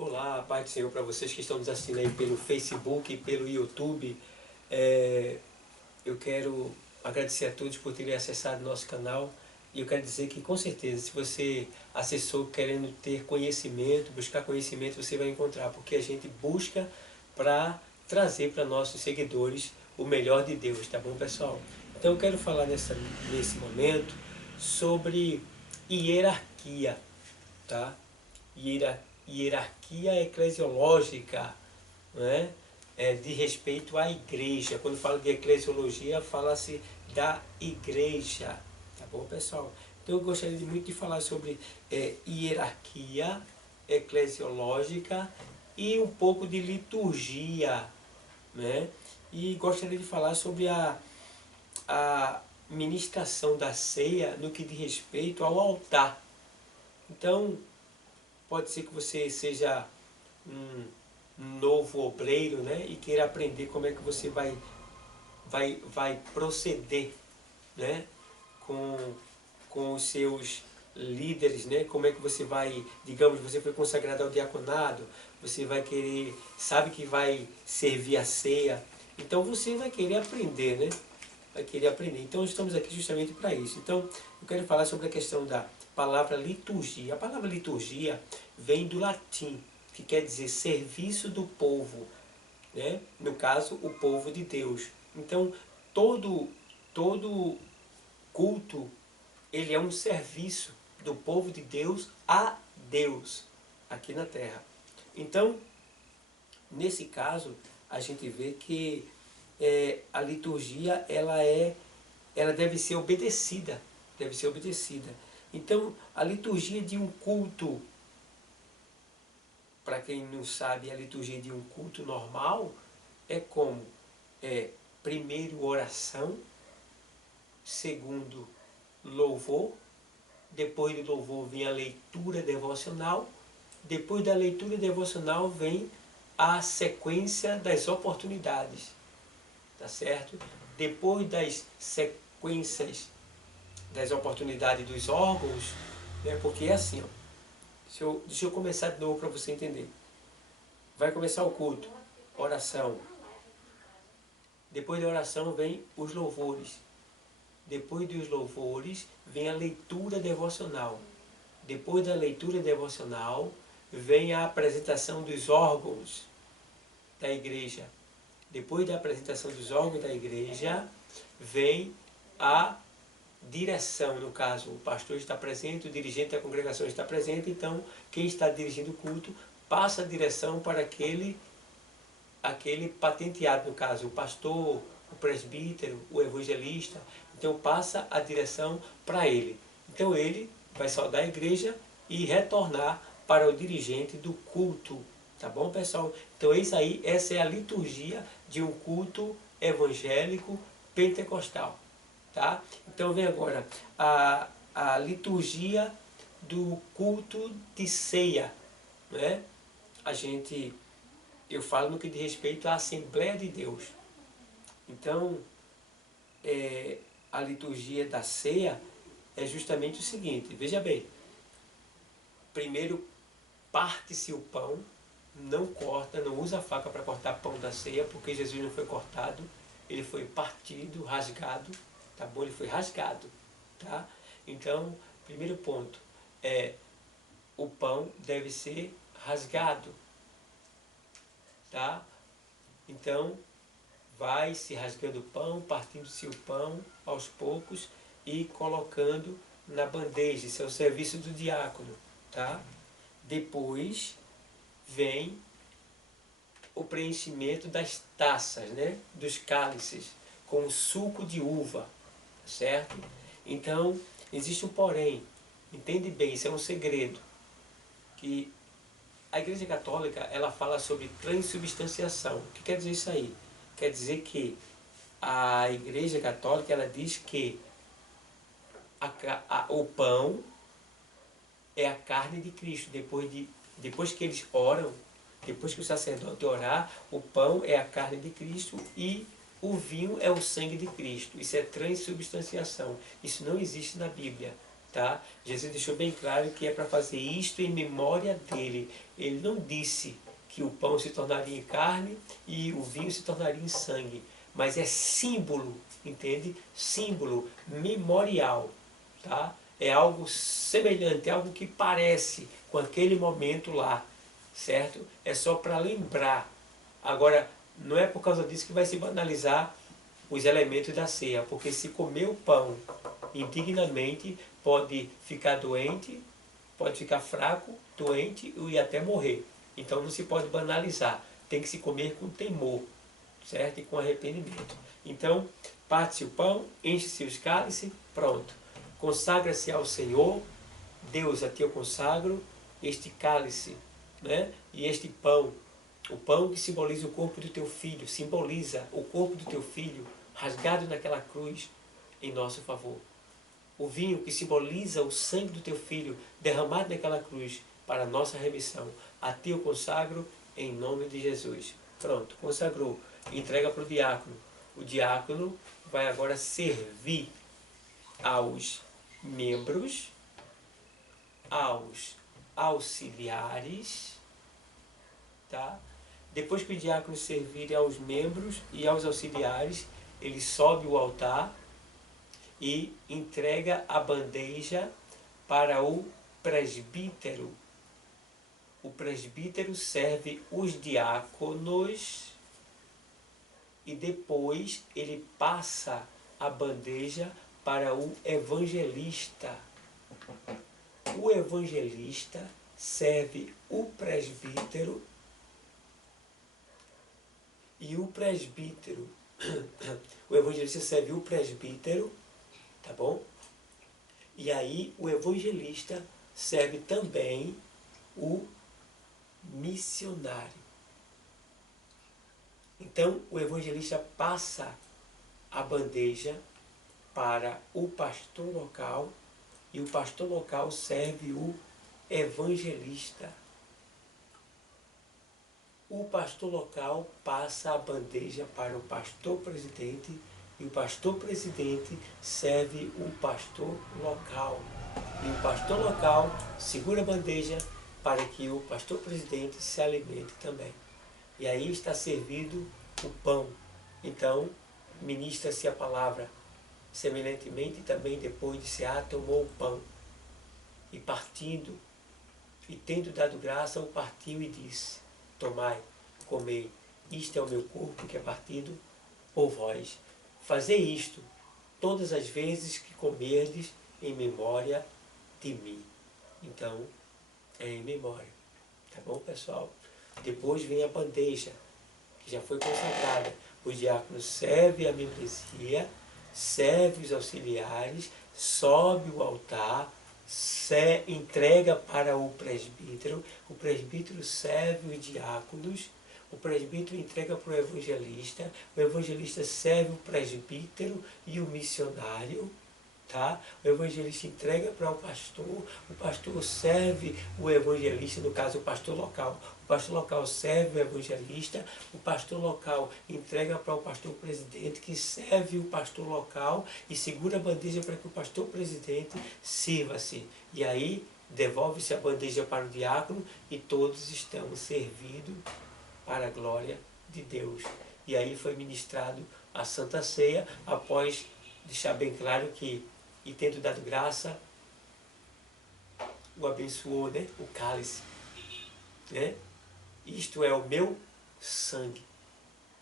Olá, Pai do Senhor, para vocês que estão nos assistindo aí pelo Facebook e pelo YouTube. Eu quero agradecer a todos por terem acessado nosso canal. E eu quero dizer que, com certeza, se você acessou querendo ter conhecimento, buscar conhecimento, você vai encontrar. Porque a gente busca para trazer para nossos seguidores o melhor de Deus, tá bom, pessoal? Então eu quero falar nesse momento sobre hierarquia, tá? Hierarquia eclesiológica, né? De respeito à igreja. Quando fala de eclesiologia, fala-se da igreja. Tá bom, pessoal? Então eu gostaria muito de falar sobre hierarquia eclesiológica e um pouco de liturgia, né? E gostaria de falar sobre a ministração da ceia no que diz respeito ao altar. Então, pode ser que você seja um novo obreiro, né? E queira aprender como é que você vai proceder, né? Com os seus líderes, né? Como é que você vai, digamos, você foi consagrado ao diaconado, você vai querer, sabe que vai servir a ceia, então você vai querer aprender, né? Vai querer aprender. Então estamos aqui justamente para isso. Então eu quero falar sobre a questão da palavra liturgia. A palavra liturgia vem do latim, que quer dizer serviço do povo, né? No caso, o povo de Deus. Então todo culto, ele é um serviço do povo de Deus a Deus aqui na terra. Então, nesse caso, a gente vê que a liturgia ela deve ser obedecida. Então, a liturgia de um culto, para quem não sabe, a liturgia de um culto normal é como? Primeiro oração, segundo louvor, depois do louvor vem a leitura devocional, depois da leitura devocional vem a sequência das oportunidades, tá certo? Depois das sequências das oportunidades dos órgãos, né? Porque é assim, ó. Deixa eu começar de novo para você entender. Vai começar o culto, oração. Depois da oração vem os louvores. Depois dos louvores vem a leitura devocional. Depois da leitura devocional vem a apresentação dos órgãos da igreja. Depois da apresentação dos órgãos da igreja vem a direção, no caso, o pastor está presente, o dirigente da congregação está presente, então quem está dirigindo o culto passa a direção para aquele patenteado, no caso, o pastor, o presbítero, o evangelista, então passa a direção para ele. Então ele vai saudar a igreja e retornar para o dirigente do culto, tá bom, pessoal? Então essa é a liturgia de um culto evangélico pentecostal. Tá? Então vem agora a liturgia do culto de ceia, né? Eu falo no que diz respeito à Assembleia de Deus. Então, a liturgia da ceia é justamente o seguinte, veja bem, primeiro parte-se o pão, não corta, não usa a faca para cortar pão da ceia, porque Jesus não foi cortado, ele foi partido, rasgado, tá bom? Ele foi rasgado, tá? Então, primeiro ponto, o pão deve ser rasgado, tá? Então, vai se rasgando o pão, partindo-se o pão aos poucos e colocando na bandeja, isso é o serviço do diácono, tá? Depois vem o preenchimento das taças, né? Dos cálices, com suco de uva, certo? Então, existe um porém, entende bem, isso é um segredo, que a Igreja Católica, ela fala sobre transubstanciação. O que quer dizer isso aí? Quer dizer que a Igreja Católica, ela diz que o pão é a carne de Cristo. Depois que eles oram, depois que o sacerdote orar, o pão é a carne de Cristo e o vinho é o sangue de Cristo. Isso é transubstanciação. Isso não existe na Bíblia, Tá? Jesus deixou bem claro que é para fazer isto em memória dele. Ele não disse que o pão se tornaria em carne e o vinho se tornaria em sangue, mas é símbolo, entende? Símbolo memorial, tá? É algo semelhante, é algo que parece com aquele momento lá, certo? É só para lembrar. Agora, não é por causa disso que vai se banalizar os elementos da ceia, porque se comer o pão indignamente, pode ficar doente, pode ficar fraco, doente e até morrer. Então não se pode banalizar, tem que se comer com temor, certo? E com arrependimento. Então, parte-se o pão, enche-se os cálices, pronto. Consagra-se ao Senhor, Deus, a ti eu consagro este cálice, né? E este pão, o pão que simboliza o corpo do teu filho, simboliza o corpo do teu filho, rasgado naquela cruz em nosso favor. O vinho que simboliza o sangue do teu filho, derramado naquela cruz para a nossa remissão. A ti eu consagro em nome de Jesus. Pronto, consagrou. Entrega para o diácono. O diácono vai agora servir aos membros, aos auxiliares, tá? Depois que o diácono servir aos membros e aos auxiliares, ele sobe o altar e entrega a bandeja para o presbítero. O presbítero serve os diáconos e depois ele passa a bandeja para o evangelista. O evangelista serve o presbítero e o presbítero, o evangelista serve o presbítero, tá bom? E aí o evangelista serve também o missionário. Então o evangelista passa a bandeja para o pastor local e o pastor local serve o evangelista. O pastor local passa a bandeja para o pastor presidente e o pastor presidente serve o pastor local. E o pastor local segura a bandeja para que o pastor presidente se alimente também. E aí está servido o pão. Então, ministra-se a palavra. Semelhantemente, também depois de cear, tomou o pão. E partindo, e tendo dado graça, o partiu e disse: tomai, comei, isto é o meu corpo que é partido por vós. Fazei isto todas as vezes que comerdes em memória de mim. Então, é em memória. Tá bom, pessoal? Depois vem a bandeja, que já foi consagrada. O diácono serve a membresia, serve os auxiliares, sobe o altar, entrega para o presbítero serve os diáconos, o presbítero entrega para o evangelista serve o presbítero e o missionário, tá? O evangelista entrega para o pastor serve o evangelista, no caso o pastor local serve o evangelista, o pastor local entrega para o pastor presidente, que serve o pastor local e segura a bandeja para que o pastor presidente sirva-se. E aí devolve-se a bandeja para o diácono e todos estão servidos para a glória de Deus. E aí foi ministrado a Santa Ceia, após deixar bem claro que, e tendo dado graça, o abençoou, né? O cálice, né? Isto é o meu sangue.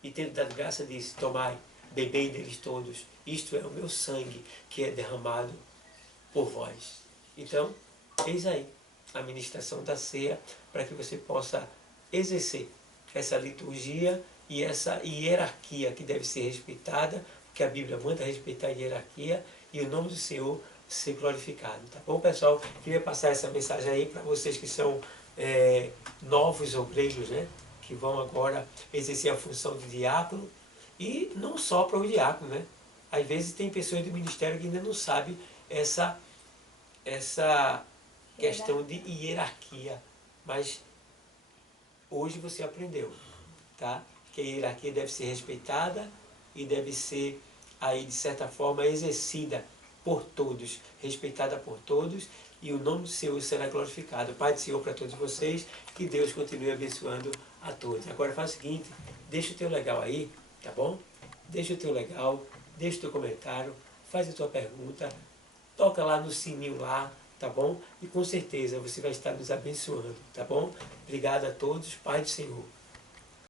E tendo dado graça, disse: tomai, bebei deles todos. Isto é o meu sangue que é derramado por vós. Então, eis aí a ministração da ceia para que você possa exercer essa liturgia e essa hierarquia que deve ser respeitada, porque a Bíblia manda respeitar a hierarquia e o nome do Senhor ser glorificado. Tá bom, pessoal? Queria passar essa mensagem aí para vocês que são novos obreiros, né? Que vão agora exercer a função de diácono, e não só para o diácono, né? Às vezes tem pessoas do ministério que ainda não sabem essa questão de hierarquia, mas hoje você aprendeu, tá? Que a hierarquia deve ser respeitada e deve ser aí de certa forma exercida por todos, respeitada por todos, e o nome do Senhor será glorificado. Pai do Senhor para todos vocês, que Deus continue abençoando a todos. Agora faz o seguinte, deixa o teu legal aí, tá bom? Deixa o teu legal, deixa o teu comentário, faz a tua pergunta, toca lá no sininho lá, tá bom? E com certeza você vai estar nos abençoando, tá bom? Obrigado a todos, Pai do Senhor.